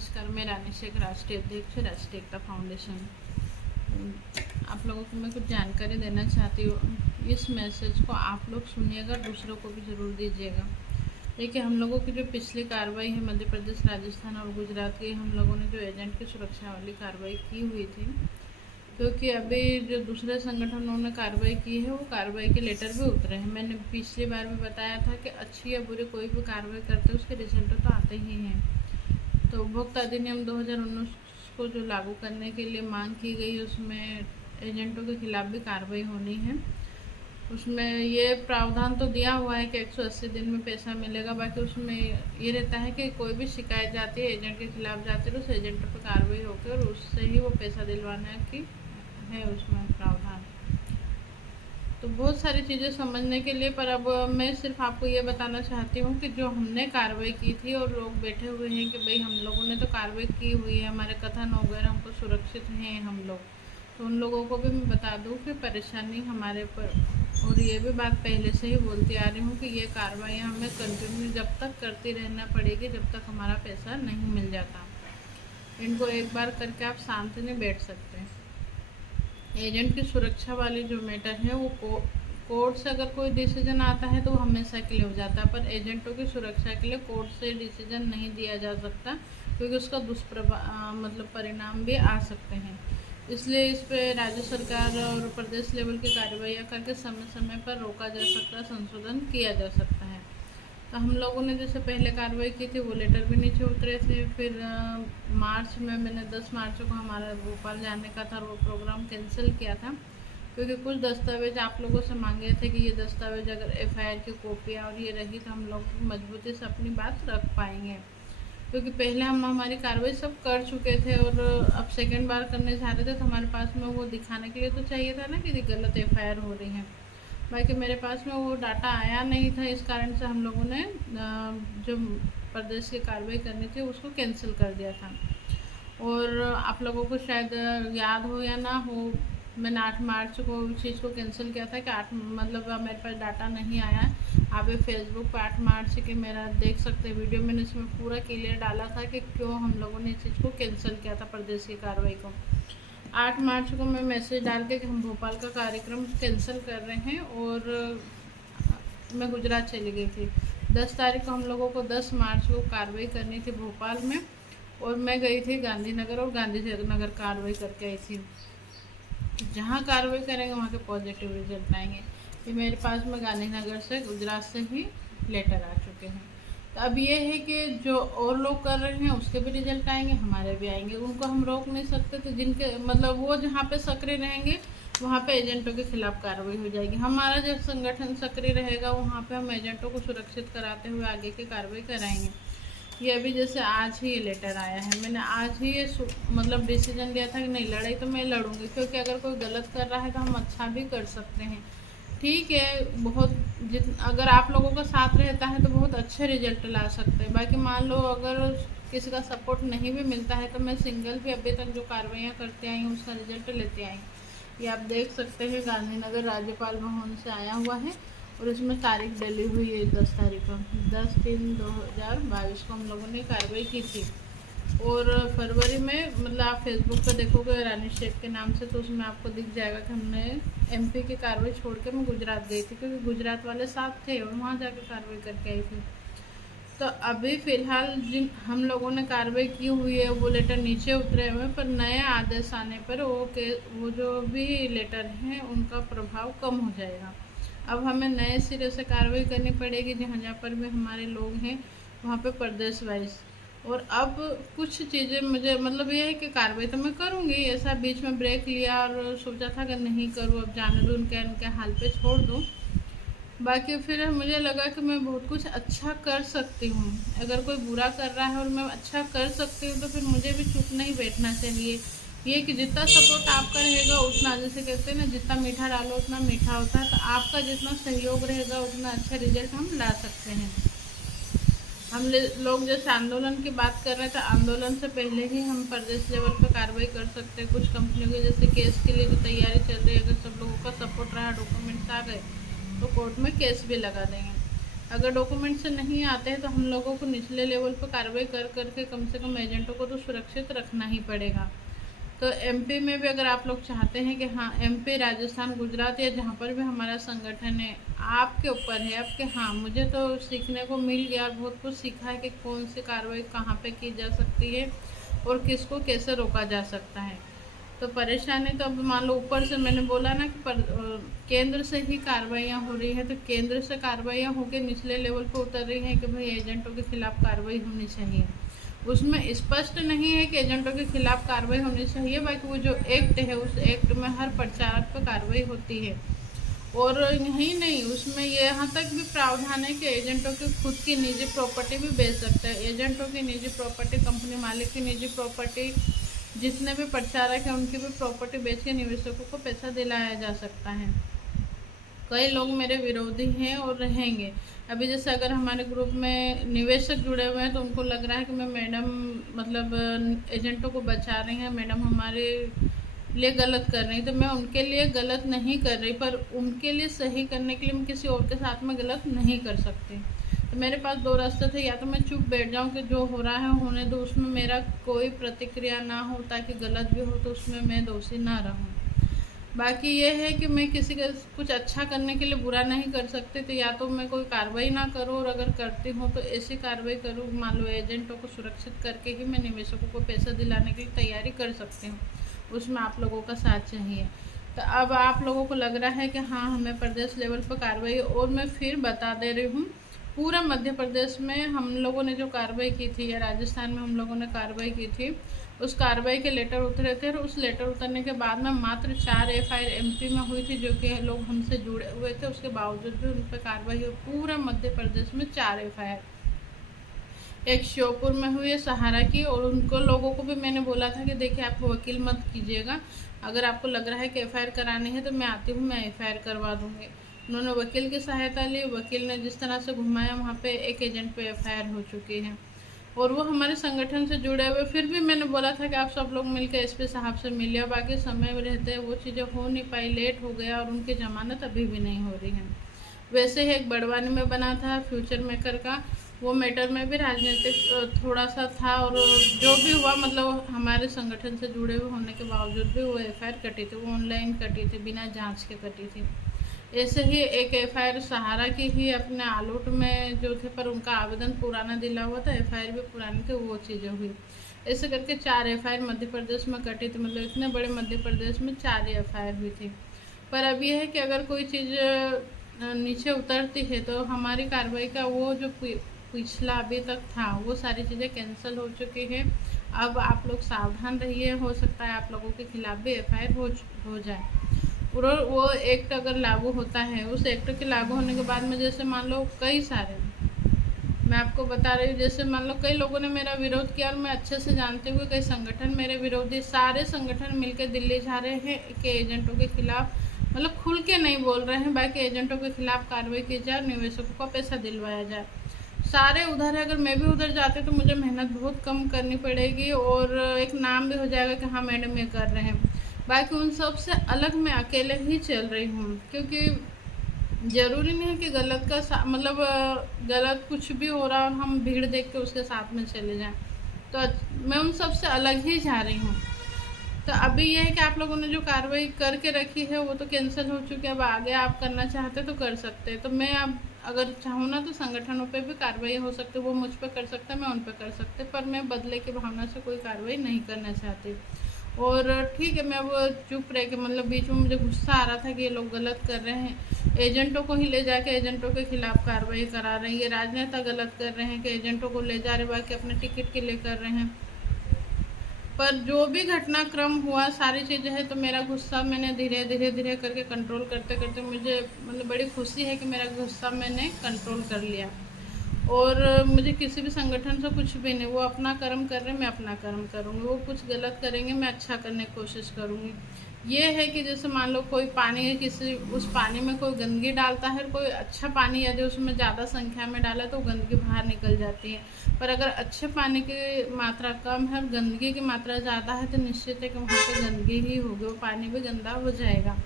नमस्कार, मैं रानी शेख, राष्ट्रीय अध्यक्ष राष्ट्रीय एकता फाउंडेशन। आप लोगों को मैं कुछ जानकारी देना चाहती हूँ। इस मैसेज को आप लोग सुनिएगा, दूसरों को भी ज़रूर दीजिएगा। देखिए, हम लोगों की जो पिछली कार्रवाई है मध्य प्रदेश, राजस्थान और गुजरात की, हम लोगों ने जो एजेंट की सुरक्षा वाली कार्रवाई की हुई थी, क्योंकि अभी जो दूसरे संगठनों ने कार्रवाई की है वो कार्रवाई के लेटर भी उतरे हैं। मैंने पिछली बार भी बताया था कि अच्छी या बुरी कोई भी कार्रवाई करते हैं उसके रिजल्ट तो आते ही हैं। तो उपभोक्ता अधिनियम 2019 को जो लागू करने के लिए मांग की गई, उसमें एजेंटों के खिलाफ भी कार्रवाई होनी है। उसमें ये प्रावधान तो दिया हुआ है कि 180 दिन में पैसा मिलेगा। बाकी उसमें ये रहता है कि कोई भी शिकायत जाती है एजेंट के खिलाफ जाती है तो उस एजेंट पर कार्रवाई होकर और उससे ही वो पैसा दिलवाना की है उसमें प्रावधान। तो बहुत सारी चीज़ें समझने के लिए, पर अब मैं सिर्फ आपको ये बताना चाहती हूँ कि जो हमने कार्रवाई की थी और लोग बैठे हुए हैं कि भाई हम लोगों ने तो कार्रवाई की हुई है, हमारे कथन वगैरह हमको सुरक्षित हैं हम लोग, तो उन लोगों को भी मैं बता दूँ कि परेशानी हमारे पर। और ये भी बात पहले से ही बोलती आ रही हूँ कि ये कार्रवाइयाँ हमें कंटिन्यू जब तक करती रहना पड़ेगी जब तक हमारा पैसा नहीं मिल जाता। इनको एक बार करके आप शांति नहीं बैठ सकते। एजेंट की सुरक्षा वाली जो मैटर है वो कोर्ट से अगर कोई डिसीजन आता है तो वो हमेशा के लिए हो जाता है, पर एजेंटों की सुरक्षा के लिए कोर्ट से डिसीजन नहीं दिया जा सकता, क्योंकि उसका मतलब परिणाम भी आ सकते हैं। इसलिए इस पे राज्य सरकार और प्रदेश लेवल की कार्रवाइयाँ करके समय समय पर रोका जा सकता है, संशोधन किया जा सकता है। तो हम लोगों ने जैसे पहले कार्रवाई की थी वो लेटर भी नीचे उतरे थे। फिर मार्च में मैंने 10 मार्च को हमारा भोपाल जाने का था, वो प्रोग्राम कैंसिल किया था, क्योंकि कुछ दस्तावेज आप लोगों से मांगे थे कि ये दस्तावेज अगर एफआईआर की कॉपियाँ और ये रही तो हम लोग मजबूती से अपनी बात रख पाएंगे, क्योंकि पहले हम हमारी कार्रवाई सब कर चुके थे और अब सेकेंड बार करने जा रहे थे तो हमारे पास में वो दिखाने के लिए तो चाहिए था ना कि गलत एफआईआर हो रही है। बाकी मेरे पास में वो डाटा आया नहीं था, इस कारण से हम लोगों ने जो प्रदेश की कार्रवाई करनी थी उसको कैंसिल कर दिया था। और आप लोगों को शायद याद हो या ना हो, मैंने 8 मार्च को उस चीज़ को कैंसिल किया था कि 8 मतलब मेरे पास डाटा नहीं आया है। आप ये फेसबुक पर 8 मार्च के मेरा देख सकते हैं वीडियो, मैंने इसमें पूरा क्लियर डाला था कि क्यों हम लोगों ने इस चीज़ को कैंसिल किया था प्रदेश की कार्रवाई को। 8 मार्च को मैं मैसेज डाल के कि हम भोपाल का कार्यक्रम कैंसिल कर रहे हैं और मैं गुजरात चली गई थी। 10 तारीख को हम लोगों को 10 मार्च को कार्रवाई करनी थी भोपाल में, और मैं गई थी गांधीनगर और गांधीनगर कार्रवाई करके आई थी। जहाँ कार्रवाई करेंगे वहाँ के पॉजिटिव रिजल्ट आएंगे। ये मेरे पास में गांधीनगर से, गुजरात से ही लेटर आ चुके हैं। तो अब ये है कि जो और लोग कर रहे हैं उसके भी रिजल्ट आएंगे, हमारे भी आएंगे, उनको हम रोक नहीं सकते। तो जिनके मतलब वो जहाँ पे सक्रिय रहेंगे वहाँ पे एजेंटों के खिलाफ कार्रवाई हो जाएगी। हमारा जब संगठन सक्रिय रहेगा वहाँ पे हम एजेंटों को सुरक्षित कराते हुए आगे की कार्रवाई कराएंगे। ये अभी जैसे आज ही ये लेटर आया है, मैंने आज ही ये मतलब डिसीजन लिया था कि नहीं, लड़ाई तो मैं लड़ूंगी, क्योंकि अगर कोई गलत कर रहा है तो हम अच्छा भी कर सकते हैं। ठीक है, बहुत अगर आप लोगों का साथ रहता है तो बहुत अच्छे रिजल्ट ला सकते हैं। बाकी मान लो अगर किसी का सपोर्ट नहीं भी मिलता है तो मैं सिंगल भी अभी तक जो कार्रवाइयाँ करते आई हूँ उसका रिजल्ट लेते आई। ये आप देख सकते हैं गांधीनगर राज्यपाल भवन से आया हुआ है और इसमें तारीख डली हुई है 10 तारीख को, 10/3/2022 को हम लोगों ने कार्रवाई की थी। और फरवरी में मतलब आप फेसबुक पर देखोगे रानी शेख के नाम से तो उसमें आपको दिख जाएगा कि हमने एमपी की कार्रवाई छोड़ के मैं गुजरात गई थी, क्योंकि गुजरात वाले साथ थे और वहाँ जाकर कार्रवाई करके आई थी। तो अभी फ़िलहाल जिन हम लोगों ने कार्रवाई की हुई है वो लेटर नीचे उतरे हुए, पर नए आदेश आने पर वो जो भी लेटर हैं उनका प्रभाव कम हो जाएगा। अब हमें नए सिरे से कार्रवाई करनी पड़ेगी जहाँ पर भी हमारे लोग हैं वहाँ पे प्रदेश वाइज। और अब कुछ चीज़ें मुझे मतलब ये है कि कार्रवाई तो मैं करूँगी, ऐसा बीच में ब्रेक लिया और सोचा था कि नहीं करूँ, अब जाने दूँ, उनके हाल पे छोड़ दूँ। बाकी फिर मुझे लगा कि मैं बहुत कुछ अच्छा कर सकती हूँ। अगर कोई बुरा कर रहा है और मैं अच्छा कर सकती हूँ तो फिर मुझे भी चुप नहीं बैठना चाहिए। ये कि जितना सपोर्ट आपका रहेगा उतना, जैसे कहते हैं ना, जितना मीठा डालो उतना मीठा होता है, तो आपका जितना सहयोग रहेगा उतना अच्छा रिजल्ट हम ला सकते हैं। हम लोग जैसे आंदोलन की बात कर रहे थे, आंदोलन से पहले ही हम प्रदेश लेवल पर कार्रवाई कर सकते हैं। कुछ कंपनियों के जैसे केस के लिए जो तैयारी चल रही है, अगर सब लोगों का सपोर्ट रहा, डॉक्यूमेंट्स आ गए तो कोर्ट में केस भी लगा देंगे। अगर डॉक्यूमेंट से नहीं आते हैं तो हम लोगों को निचले लेवल पर कार्रवाई कर करके कम से कम एजेंटों को तो सुरक्षित रखना ही पड़ेगा। तो एमपी में भी अगर आप लोग चाहते हैं कि हाँ एमपी, राजस्थान, गुजरात या जहाँ पर भी हमारा संगठन है, आपके ऊपर है आपके, हाँ मुझे तो सीखने को मिल गया और बहुत कुछ सीखा है कि कौन सी कार्रवाई कहाँ पे की जा सकती है और किसको कैसे रोका जा सकता है। तो परेशानी तो अब मान लो ऊपर से मैंने बोला ना कि केंद्र से ही कार्रवाइयाँ हो रही है, तो केंद्र से कार्रवाइयाँ होकर निचले लेवल पर उतर रही हैं कि भाई एजेंटों के खिलाफ कार्रवाई होनी चाहिए। उसमें स्पष्ट नहीं है कि एजेंटों के खिलाफ कार्रवाई होनी चाहिए, बाकी वो जो एक्ट है उस एक्ट में हर प्रचारक पर कार्रवाई होती है। और यही नहीं, उसमें ये यहाँ तक भी प्रावधान है कि एजेंटों की खुद की निजी प्रॉपर्टी भी बेच सकते हैं। एजेंटों की निजी प्रॉपर्टी, कंपनी मालिक की निजी प्रॉपर्टी, जितने भी प्रचारक हैं उनकी भी प्रॉपर्टी बेच के निवेशकों को पैसा दिलाया जा सकता है। कई लोग मेरे विरोधी हैं और रहेंगे। अभी जैसे अगर हमारे ग्रुप में निवेशक जुड़े हुए हैं तो उनको लग रहा है कि मैं मैडम मतलब एजेंटों को बचा रही हैं, मैडम हमारे लिए गलत कर रही, तो मैं उनके लिए गलत नहीं कर रही, पर उनके लिए सही करने के लिए मैं किसी और के साथ में गलत नहीं कर सकती। तो मेरे पास दो रास्ते थे, या तो मैं चुप बैठ जाऊं कि जो हो रहा है होने दो, उसमें मेरा कोई प्रतिक्रिया ना हो, ताकि गलत भी हो तो उसमें मैं दोषी ना रहूं। बाकी ये है कि मैं किसी का कुछ अच्छा करने के लिए बुरा नहीं कर सकती, तो या तो मैं कोई कार्रवाई ना करूं, और अगर करती हूं तो ऐसी कार्रवाई करूं, मान लो एजेंटों को सुरक्षित करके ही मैं निवेशकों को पैसा दिलाने की तैयारी कर सकती हूँ। उसमें आप लोगों का साथ चाहिए। तो अब आप लोगों को लग रहा है कि हाँ हमें प्रदेश लेवल पर कार्रवाई, और मैं फिर बता दे रही हूँ, पूरा मध्य प्रदेश में हम लोगों ने जो कार्रवाई की थी, या राजस्थान में हम लोगों ने कार्रवाई की थी, उस कार्रवाई के लेटर उतरे थे, और उस लेटर उतरने के बाद में मात्र 4 FIR एमपी में हुई थी, जो कि लोग हमसे जुड़े हुए थे, उसके बावजूद भी उन पर कार्रवाई हुई। पूरा मध्य प्रदेश में 4 FIR, एक श्योपुर में हुई है सहारा की, और उनको लोगों को भी मैंने बोला था कि देखिए आप वकील मत कीजिएगा, अगर आपको लग रहा है कि FIR करानी है तो मैं आती हूँ, मैं FIR करवा दूँगी। उन्होंने वकील की सहायता ली, वकील ने जिस तरह से घुमाया वहाँ पे एक एजेंट पे FIR हो चुकी है, और वो हमारे संगठन से जुड़े हुए। फिर भी मैंने बोला था कि आप सब लोग मिलकर SP साहब से मिलिए, बाकी समय रहते वो चीज़ें हो नहीं पाई, लेट हो गया, और उनकी जमानत अभी भी नहीं हो रही है। वैसे ही एक बड़वानी में बना था फ्यूचर मेकर का, वो मैटर में भी राजनीतिक थोड़ा सा था, और जो भी हुआ मतलब हमारे संगठन से जुड़े हुए होने के बावजूद भी वो FIR कटी थी, वो ऑनलाइन कटी थी, बिना जांच के कटी थी। ऐसे ही एक FIR सहारा की ही अपने आलोट में जो थे, पर उनका आवेदन पुराना दिला हुआ था, FIR भी पुरानी थी, वो चीज़ें हुई। ऐसे करके 4 FIR मध्य प्रदेश में कटी थी, मतलब इतने बड़े मध्य प्रदेश में 4 FIR हुई थी। पर अब यह है कि अगर कोई चीज़ नीचे उतरती है तो हमारी कार्रवाई का वो जो पिछला अभी तक था वो सारी चीज़ें कैंसिल हो चुकी है। अब आप लोग सावधान रहिए, हो सकता है आप लोगों के खिलाफ भी FIR हो जाए। और वो एक्ट अगर लागू होता है, उस एक्ट के लागू होने के बाद में जैसे मान लो कई सारे, मैं आपको बता रही हूँ, जैसे मान लो कई लोगों ने मेरा विरोध किया, और मैं अच्छे से जानते हुए कई संगठन मेरे विरोधी, सारे संगठन मिलकर दिल्ली जा रहे हैं कि एजेंटों के खिलाफ, मतलब खुल के नहीं बोल रहे हैं, बाकी एजेंटों के खिलाफ कार्रवाई की जाए, निवेशकों को पैसा दिलवाया जाए। सारे उधर है, अगर मैं भी उधर जाती तो मुझे मेहनत बहुत कम करनी पड़ेगी, और एक नाम भी हो जाएगा कि हाँ मैडम ये कर रहे हैं। बाकी उन सब से अलग मैं अकेले ही चल रही हूँ, क्योंकि ज़रूरी नहीं है कि गलत का मतलब गलत कुछ भी हो रहा और हम भीड़ देख के उसके साथ में चले जाएं, तो मैं उन सब से अलग ही जा रही हूँ। तो अभी यह है कि आप लोगों ने जो कार्रवाई करके रखी है वो तो कैंसिल हो चुकी है, अब आगे आप करना चाहते तो कर सकते हैं। तो मैं अब अगर चाहूँ ना तो संगठनों पे भी कार्रवाई हो सकती है, वो मुझ पर कर सकते हैं, मैं उन पर कर सकते, पर मैं बदले की भावना से कोई कार्रवाई नहीं करना चाहती। और ठीक है, मैं वो चुप रह के, मतलब बीच में मुझे गुस्सा आ रहा था कि ये लोग गलत कर रहे हैं, एजेंटों को ही ले जाके एजेंटों के खिलाफ कार्रवाई करा रहे हैं, ये राजनेता गलत कर रहे हैं कि एजेंटों को ले जा रहे बाकी अपने टिकट के लिए कर रहे हैं। पर जो भी घटनाक्रम हुआ सारी चीज़ें हैं, तो मेरा गुस्सा मैंने धीरे धीरे करके कंट्रोल करते करते, मुझे मतलब बड़ी खुशी है कि मेरा गुस्सा मैंने कंट्रोल कर लिया। और मुझे किसी भी संगठन से कुछ भी नहीं, वो अपना कर्म कर रहे हैं, मैं अपना कर्म करूँगी, वो कुछ गलत करेंगे मैं अच्छा करने की कोशिश करूँगी। ये है कि जैसे मान लो कोई पानी है, किसी उस पानी में कोई गंदगी डालता है, कोई अच्छा पानी यदि उसमें ज़्यादा संख्या में डाला तो गंदगी बाहर निकल जाती है, पर अगर अच्छे पानी की मात्रा कम है और गंदगी की मात्रा ज़्यादा है तो निश्चित है कि वहाँ पर गंदगी ही होगी, वो पानी भी गंदा हो जाएगा।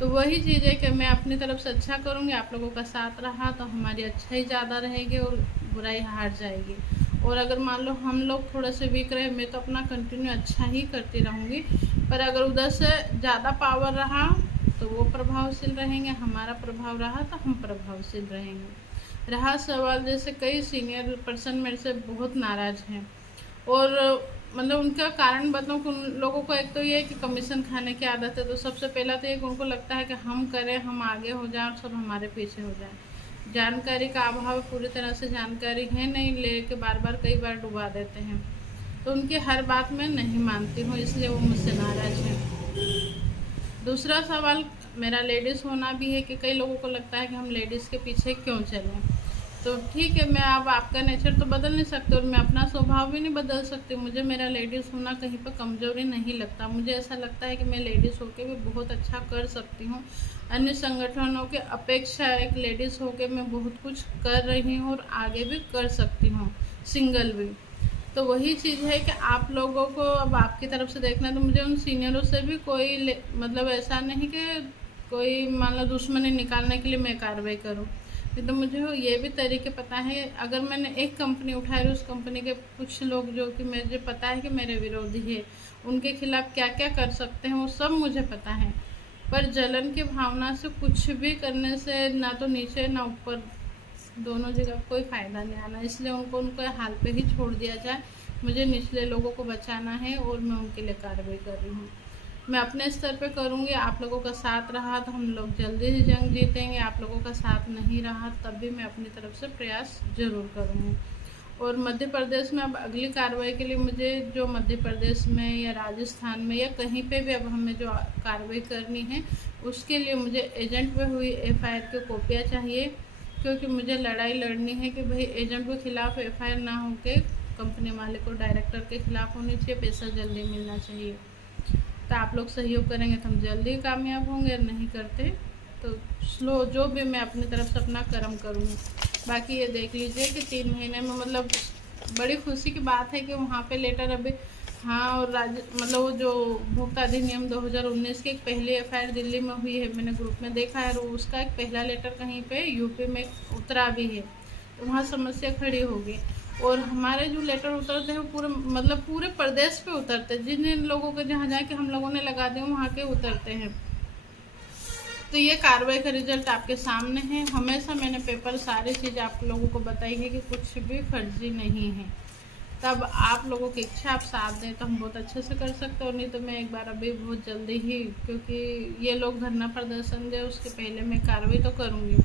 तो वही चीज़ है कि मैं अपनी तरफ से अच्छा करूँगी, आप लोगों का साथ रहा तो हमारी अच्छाई ज़्यादा रहेगी और बुराई हार जाएगी। और अगर मान लो हम लोग थोड़े से वीक रहे, मैं तो अपना कंटिन्यू अच्छा ही करती रहूँगी, पर अगर उधर से ज़्यादा पावर रहा तो वो प्रभावशील रहेंगे, हमारा प्रभाव रहा तो हम प्रभावशील रहेंगे। रहा सवाल, जैसे कई सीनियर पर्सन मेरे से बहुत नाराज़ हैं और मतलब उनका कारण बताऊँ कि उन लोगों को एक तो ये है कि कमीशन खाने की आदत है। तो सबसे पहला तो ये कि उनको लगता है कि हम करें, हम आगे हो जाएं और सब हमारे पीछे हो जाए। जानकारी का अभाव, पूरी तरह से जानकारी है नहीं, ले के बार बार कई बार डुबा देते हैं। तो उनकी हर बात मैं नहीं मानती हूँ, इसलिए वो मुझसे नाराज़ हैं। दूसरा सवाल मेरा लेडीज़ होना भी है कि कई लोगों को लगता है कि हम लेडीज़ के पीछे क्यों चलें। तो ठीक है, मैं अब आपका नेचर तो बदल नहीं सकती और मैं अपना स्वभाव भी नहीं बदल सकती। मुझे मेरा लेडीज़ होना कहीं पर कमज़ोरी नहीं लगता। मुझे ऐसा लगता है कि मैं लेडीज़ होकर भी बहुत अच्छा कर सकती हूँ। अन्य संगठनों के अपेक्षा एक लेडीज़ होकर मैं बहुत कुछ कर रही हूँ और आगे भी कर सकती हूँ, सिंगल भी। तो वही चीज़ है कि आप लोगों को अब आपकी तरफ से देखना है। तो मुझे उन सीनियरों से भी कोई मतलब ऐसा नहीं कि कोई मान लो दुश्मनी निकालने के लिए मैं कार्रवाई करूँ। तो मुझे ये भी तरीके पता है, अगर मैंने एक कंपनी उठाई, उस कंपनी के कुछ लोग जो कि मुझे पता है कि मेरे विरोधी है, उनके खिलाफ क्या क्या कर सकते हैं वो सब मुझे पता है। पर जलन की भावना से कुछ भी करने से ना तो नीचे ना ऊपर, दोनों जगह कोई फ़ायदा नहीं आना, इसलिए उनको उनके हाल पे ही छोड़ दिया जाए। मुझे निचले लोगों को बचाना है और मैं उनके लिए कार्रवाई कर रही हूँ। मैं अपने स्तर पे करूँगी, आप लोगों का साथ रहा तो हम लोग जल्दी ही जंग जीतेंगे, आप लोगों का साथ नहीं रहा तब भी मैं अपनी तरफ से प्रयास ज़रूर करूँगी। और मध्य प्रदेश में अब अगली कार्रवाई के लिए मुझे जो मध्य प्रदेश में या राजस्थान में या कहीं पे भी अब हमें जो कार्रवाई करनी है, उसके लिए मुझे एजेंट पे हुई FIR की कॉपियाँ चाहिए, क्योंकि मुझे लड़ाई लड़नी है कि भाई एजेंट के खिलाफ FIR ना हो के कंपनी मालिक को डायरेक्टर के खिलाफ होनी चाहिए, पैसा जल्दी मिलना चाहिए। तो आप लोग सहयोग करेंगे तो हम जल्दी कामयाब होंगे, और नहीं करते तो स्लो जो भी मैं अपनी तरफ से अपना कर्म करूँगी। बाकी ये देख लीजिए कि 3 महीने में मतलब बड़ी खुशी की बात है कि वहाँ पे लेटर अभी, हाँ, और मतलब वो जो उपभोक्ता अधिनियम 2019 की एक पहली FIR दिल्ली में हुई है, मैंने ग्रुप में देखा है, और उसका एक पहला लेटर कहीं पे यूपी में उतरा भी है, तो वहाँ समस्या खड़ी होगी। और हमारे जो लेटर उतरते हैं वो पूरे मतलब पूरे प्रदेश पे उतरते हैं, जिन जिन लोगों के जहाँ जहाँ के हम लोगों ने लगा दिए वहाँ के उतरते हैं। तो ये कार्रवाई का रिजल्ट आपके सामने है। हमेशा मैंने पेपर सारी चीज़ आप लोगों को बताई है कि कुछ भी फर्जी नहीं है। तब आप लोगों की इच्छा आप साथ दें तो हम बहुत अच्छे से कर सकते हो, नहीं तो मैं एक बार अभी बहुत जल्दी ही, क्योंकि ये लोग धरना प्रदर्शन दे उसके पहले मैं कार्रवाई तो करूँगी।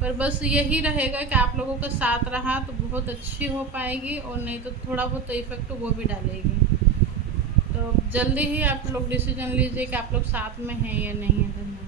पर बस यही रहेगा कि आप लोगों का साथ रहा तो बहुत अच्छी हो पाएगी, और नहीं तो थोड़ा बहुत इफेक्ट वो भी डालेगी। तो जल्दी ही आप लोग डिसीजन लीजिए कि आप लोग साथ में हैं या नहीं है। धन्यवाद।